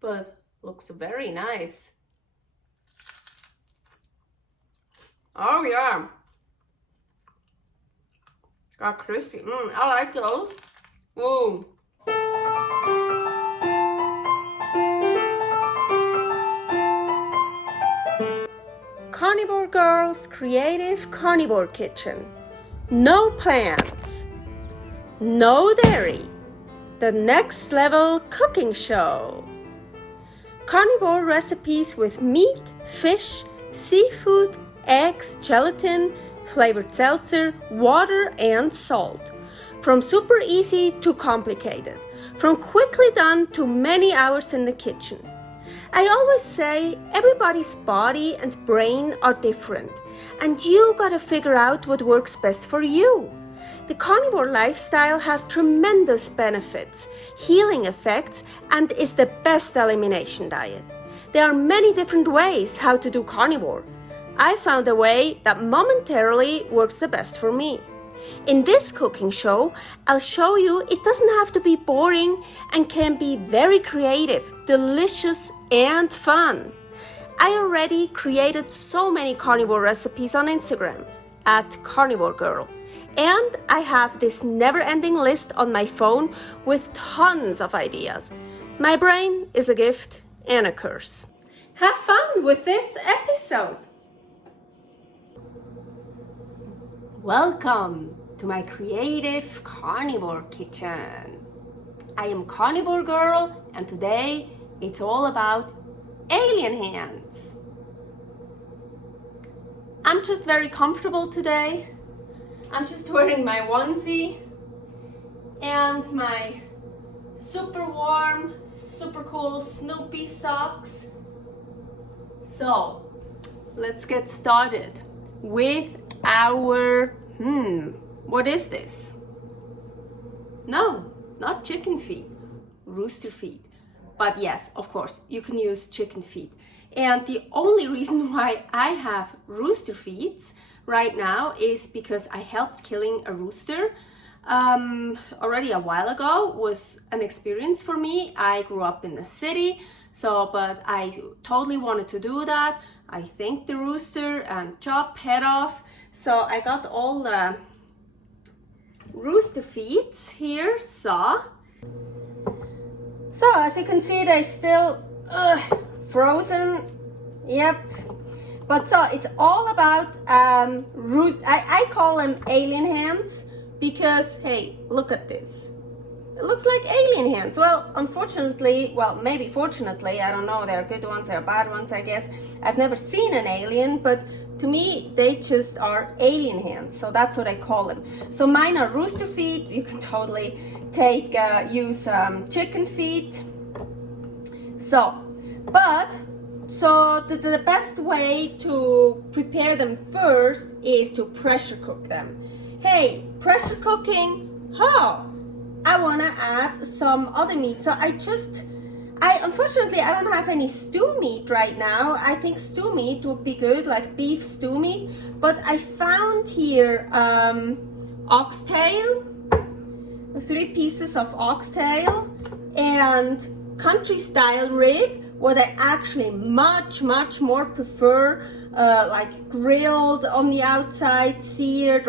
but looks very nice. Oh yeah, got crispy. I like those. Ooh. Carnivore Girl's Creative Carnivore Kitchen. No plants, no dairy, the next level cooking show. Carnivore recipes with meat, fish, seafood, eggs, gelatin, flavored seltzer, water, and salt. From super easy to complicated, from quickly done to many hours in the kitchen. I always say everybody's body and brain are different, and you gotta figure out what works best for you. The carnivore lifestyle has tremendous benefits, healing effects, and is the best elimination diet. There are many different ways how to do carnivore. I found a way that momentarily works the best for me. In this cooking show, I'll show you it doesn't have to be boring and can be very creative, delicious, and fun. I already created so many carnivore recipes on Instagram at karnivorgirl, and I have this never-ending list on my phone with tons of ideas. My brain is a gift and a curse. Have fun with this episode. Welcome to my creative carnivore kitchen. I am Carnivore Girl, and today it's all about alien hands. I'm just very comfortable today. I'm just wearing my onesie and my super warm, super cool Snoopy socks. So let's get started with our, what is this? No, not chicken feet, rooster feet. But yes, of course, you can use chicken feet. And the only reason why I have rooster feet right now is because I helped killing a rooster already a while ago. It was an experience for me. I grew up in the city, but I totally wanted to do that. I thanked the rooster and chopped head off. So I got all the rooster feet here, So as you can see, they're still frozen. Yep. But so it's all about I call them alien hands because, hey, look at this. It looks like alien hands. Well, unfortunately, maybe fortunately, I don't know. There are good ones, there are bad ones, I guess. I've never seen an alien, but to me, they just are alien hands. So that's what I call them. So mine are rooster feet. You can totally use chicken feet. So the best way to prepare them first is to pressure cook them. Hey, pressure cooking, I want to add some other meat. So unfortunately, I don't have any stew meat right now. I think stew meat would be good, like beef stew meat. But I found here oxtail, 3 pieces of oxtail, and country style rib, what I actually much more prefer, like grilled on the outside, seared,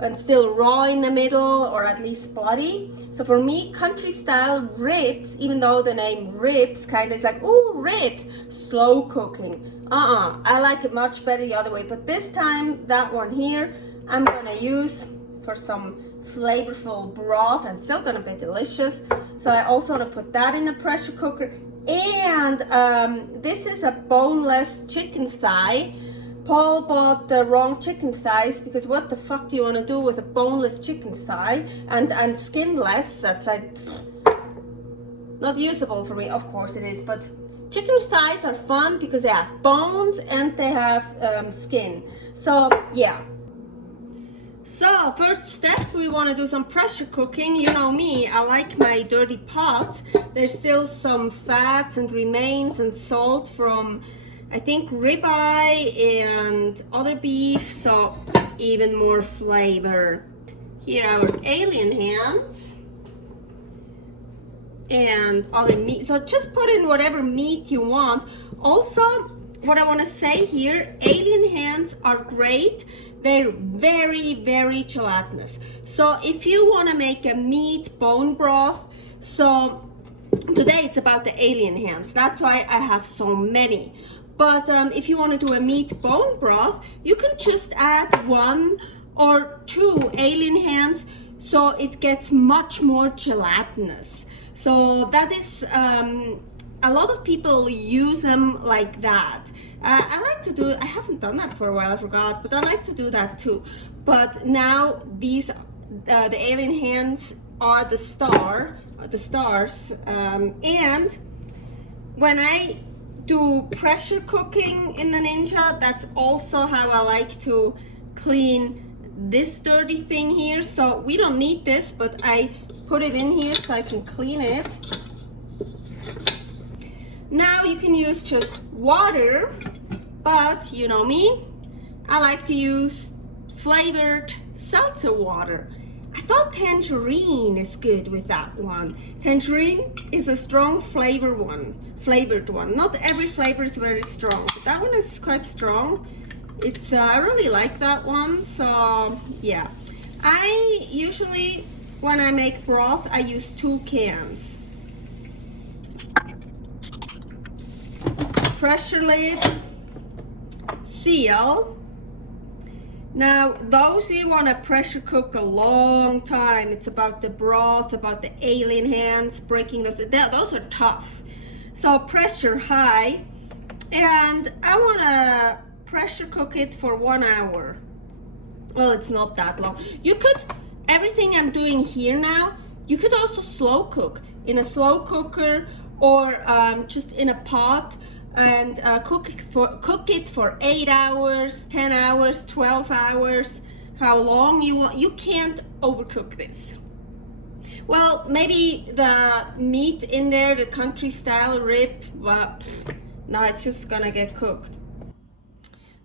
and still raw in the middle, or at least bloody. So for me, country style ribs, even though the name ribs kind of is like, ooh, ribs, slow cooking. I like it much better the other way. But this time, that one here, I'm gonna use for some flavorful broth and still gonna be delicious. So I also want to put that in the pressure cooker. And this is a boneless chicken thigh. Paul bought the wrong chicken thighs because what the fuck do you want to do with a boneless chicken thigh and skinless? That's like not usable for me. Of course it is, but chicken thighs are fun because they have bones and they have skin. So yeah. So first step, we want to do some pressure cooking. You know me, I like my dirty pots. There's still some fats and remains and salt from, I think, ribeye and other beef, so even more flavor. Here are our alien hands. and other meat. So just put in whatever meat you want. Also, what I want to say here, alien hands are great. They're very, very gelatinous. So if you want to make a meat bone broth, so today it's about the alien hands. That's why I have so many. But if you want to do a meat bone broth, you can just add 1 or 2 alien hands, so it gets much more gelatinous. So that is, a lot of people use them like that. I like to do, I haven't done that for a while, I forgot, but I like to do that too. But now these, the alien hands are the stars. And when I do pressure cooking in the Ninja, that's also how I like to clean this dirty thing here. So we don't need this, but I put it in here so I can clean it. Now you can use just water, but you know me, I like to use flavored seltzer water. I thought tangerine is good with that one. Tangerine is a strong flavored one. Not every flavor is very strong, but that one is quite strong. It's I really like that one. So yeah, I usually, when I make broth, I use 2 cans. Pressure lid, seal. Now, those you want to pressure cook a long time. It's about the broth, about the alien hands, breaking those. Those are tough. So pressure high, and I want to pressure cook it for 1 hour. Well, it's not that long. You could, everything I'm doing here now, you could also slow cook in a slow cooker or just in a pot. And cook it for 8 hours, 10 hours, 12 hours, how long you want. You can't overcook this. Well, maybe the meat in there, the country style rib, but no, it's just gonna get cooked.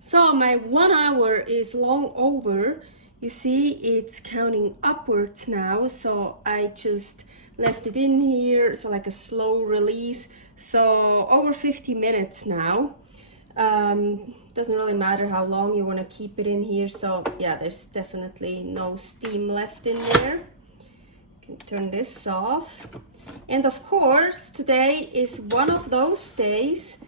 So my 1 hour is long over. You see it's counting upwards now, so I just left it in here, so like a slow release. So over 50 minutes now. Doesn't really matter how long you want to keep it in here. So yeah, there's definitely no steam left in there. You can turn this off. And of course, today is one of those days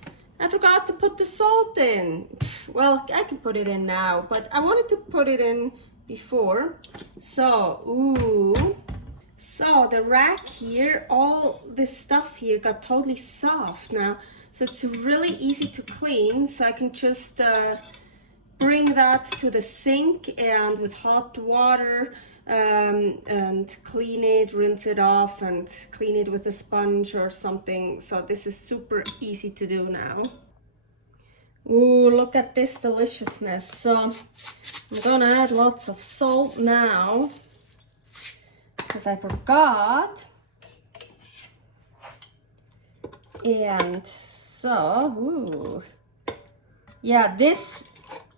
I forgot to put the salt in. Well, I can put it in now, but I wanted to put it in before. So, ooh. So the rack here, all this stuff here got totally soft now. So it's really easy to clean. So I can just bring that to the sink and with hot water and clean it, rinse it off and clean it with a sponge or something. So this is super easy to do now. Ooh, look at this deliciousness. So I'm gonna add lots of salt now, because I forgot. And so, ooh. Yeah, this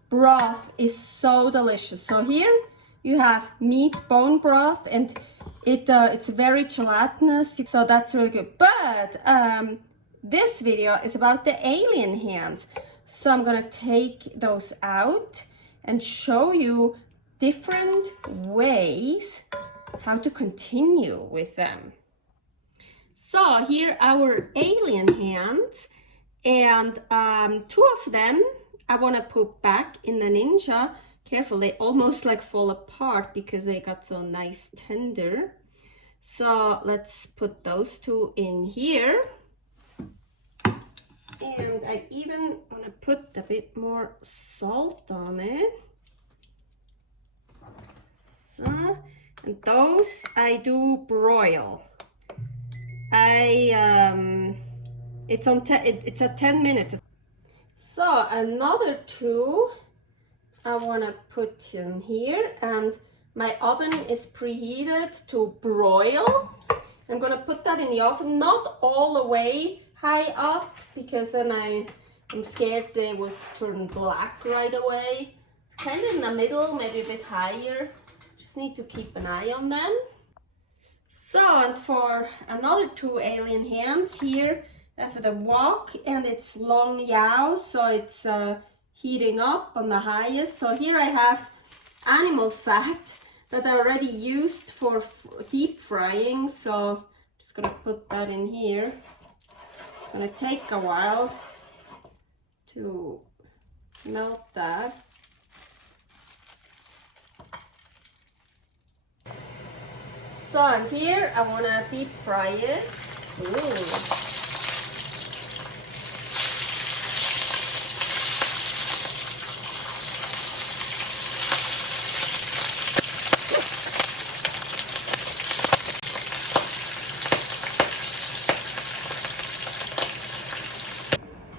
broth is so delicious. So here you have meat bone broth, and it's very gelatinous, so that's really good. But this video is about the alien hands. So I'm gonna take those out and show you different ways how to continue with them. So here our alien hands, and 2 of them I want to put back in the Ninja. Careful, they almost like fall apart because they got so nice tender. So let's put those 2 in here. And I even want to put a bit more salt on it. So, and those I do broil. It's at 10 minutes. So another 2 I want to put in here, and my oven is preheated to broil. I'm going to put that in the oven, not all the way high up, because then I'm scared they would turn black right away. It's kind of in the middle, maybe a bit higher. Just need to keep an eye on them. So, and for another two alien hands here, for the wok, and it's long yaw, so it's heating up on the highest. So here I have animal fat that I already used for deep frying, so I'm just gonna put that in here. It's gonna take a while to melt that. So, and here I wanna deep fry it. Ooh.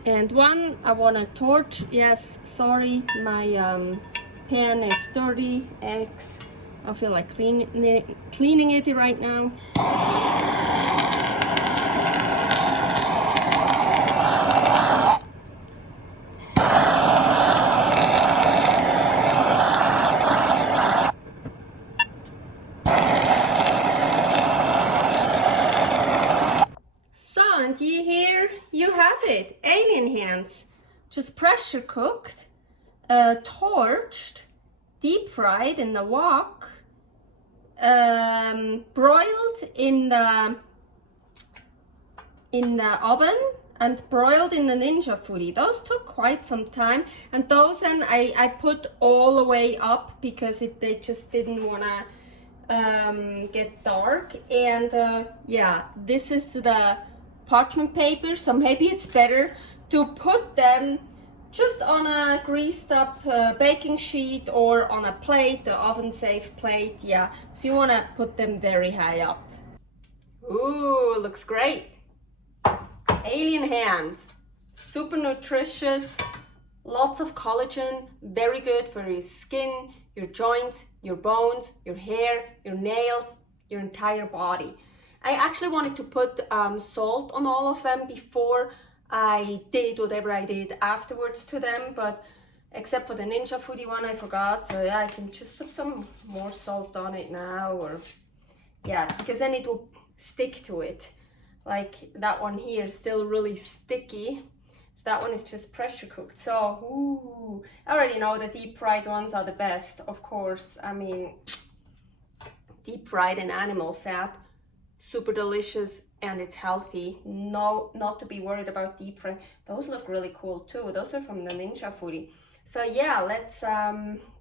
And one I want to torch. Yes, sorry, my pan is dirty. Eggs. I feel like cleaning it right now. So, and here you have it, alien hands, just pressure cooked, torched, deep fried in the wok, broiled in the oven, and broiled in the Ninja Foodi. Those took quite some time, and those and I put all the way up because they just didn't want to get dark. And yeah, this is the parchment paper, so maybe it's better to put them just on a greased up baking sheet or on a plate, the oven safe plate. Yeah, so you want to put them very high up. Ooh, looks great. Alien hands, super nutritious, lots of collagen, very good for your skin, your joints, your bones, your hair, your nails, your entire body. I actually wanted to put salt on all of them before I did whatever I did afterwards to them, but except for the Ninja Foodi one, I forgot. So yeah, I can just put some more salt on it now, or yeah, because then it will stick to it. Like that one here is still really sticky. So that one is just pressure cooked. So, ooh, I already know the deep fried ones are the best, of course. I mean, deep fried in animal fat, super delicious, and it's healthy. No, not to be worried about deep fry. Those look really cool too. Those are from the Ninja Foodi. So yeah, let's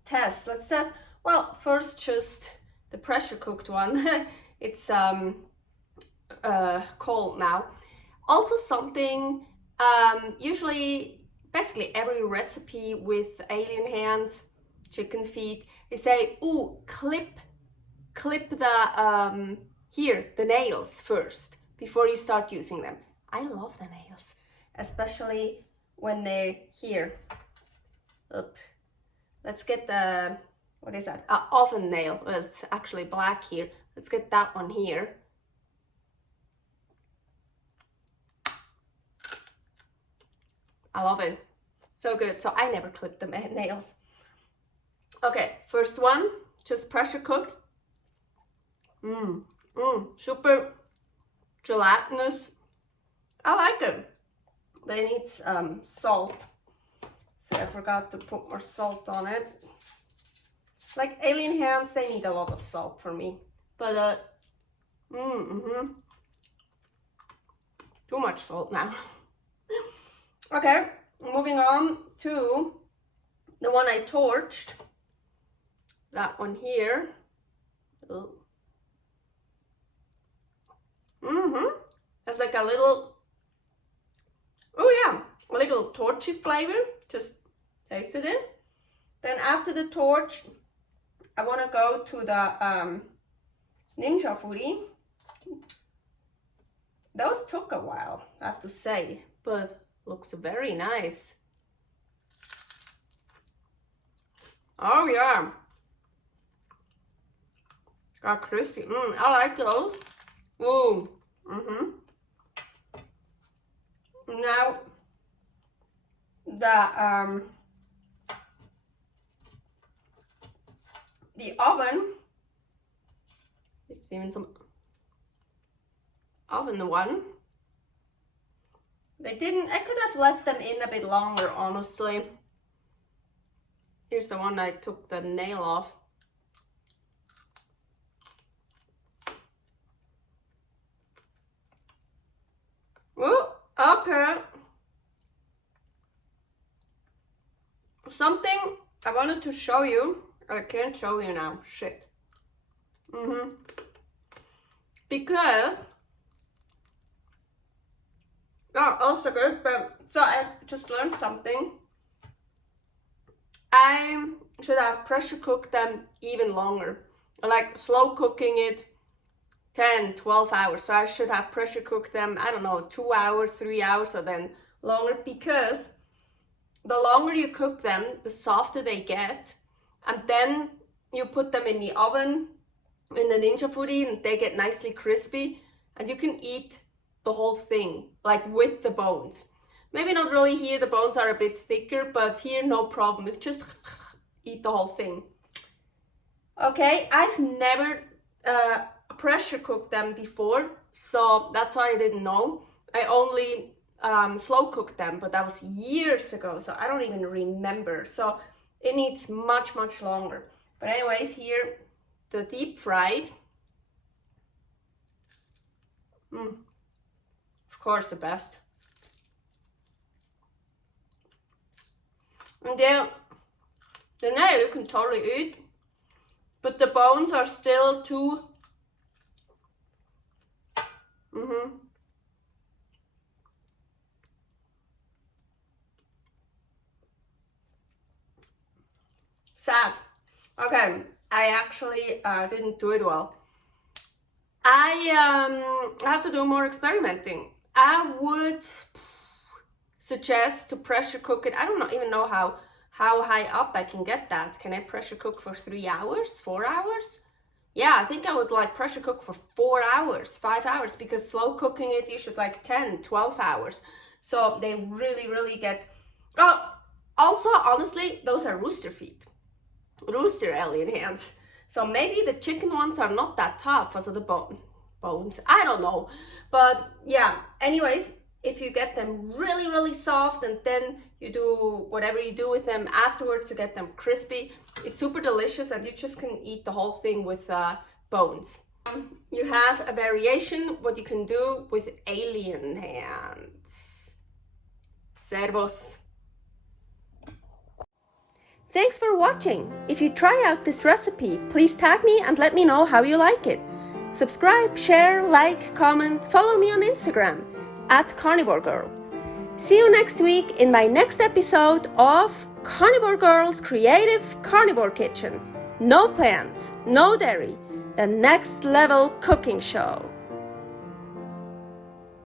test. Let's test. Well, first just the pressure cooked one. It's cold now. Also something, usually, basically every recipe with alien hands, chicken feet, they say, ooh, clip the, the nails first before you start using them. I love the nails, especially when they're here. Up. Let's get the, what is that? Oven nail. Well, it's actually black here. Let's get that one here. I love it. So good. So I never clip the nails. Okay, first one, just pressure cooked. Super gelatinous. I like it, but it needs salt. So I forgot to put more salt on it. Like alien hands, they need a lot of salt for me. But too much salt now. Okay, moving on to the one I torched. That one here. Oh. That's like a little, oh yeah, a little torchy flavor. Just tasted it. Then after the torch, I want to go to the Ninja Foodi. Those took a while, I have to say, but looks very nice. Oh yeah, got crispy. I like those. Ooh. Now the oven. It's even some oven one. I could have left them in a bit longer, honestly. Here's the one I took the nail off. Oh, okay. Something I wanted to show you. I can't show you now. Shit. Because also good, but so I just learned something. I should have pressure cooked them even longer, like slow cooking it 10, 12 hours. So I should have pressure cooked them, I don't know, 2 hours, 3 hours, or then longer, because the longer you cook them, the softer they get. And then you put them in the oven, in the Ninja Foodi, and they get nicely crispy. And you can eat the whole thing, like with the bones. Maybe not really here, the bones are a bit thicker, but here, no problem. You just eat the whole thing. Okay, I've never pressure cooked them before, so that's why I didn't know. I only slow cooked them, but that was years ago, so I don't even remember. So it needs much, much longer. But anyways, here, the deep fried. Of course, the best. And then the nail you can totally eat, but the bones are still too sad. Okay, I actually didn't do it well. I have to do more experimenting. I would suggest to pressure cook it. I don't even know how high up I can get that. Can I pressure cook for 3 hours, 4 hours? Yeah, I think I would like pressure cook for 4 hours, 5 hours, because slow cooking it, you should like 10, 12 hours. So they really, really get... Oh, also, honestly, those are rooster feet. Rooster alien hands. So maybe the chicken ones are not that tough as the bones. I don't know. But yeah, anyways, if you get them really, really soft and then you do whatever you do with them afterwards to get them crispy, it's super delicious and you just can eat the whole thing with bones. You have a variation what you can do with alien hands. Servus. Thanks for watching. If you try out this recipe, please tag me and let me know how you like it. Subscribe, share, like, comment, follow me on Instagram @karnivorgirl. See you next week in my next episode of Carnivore Girl's Creative Carnivore Kitchen. No plants, no dairy, the next level cooking show.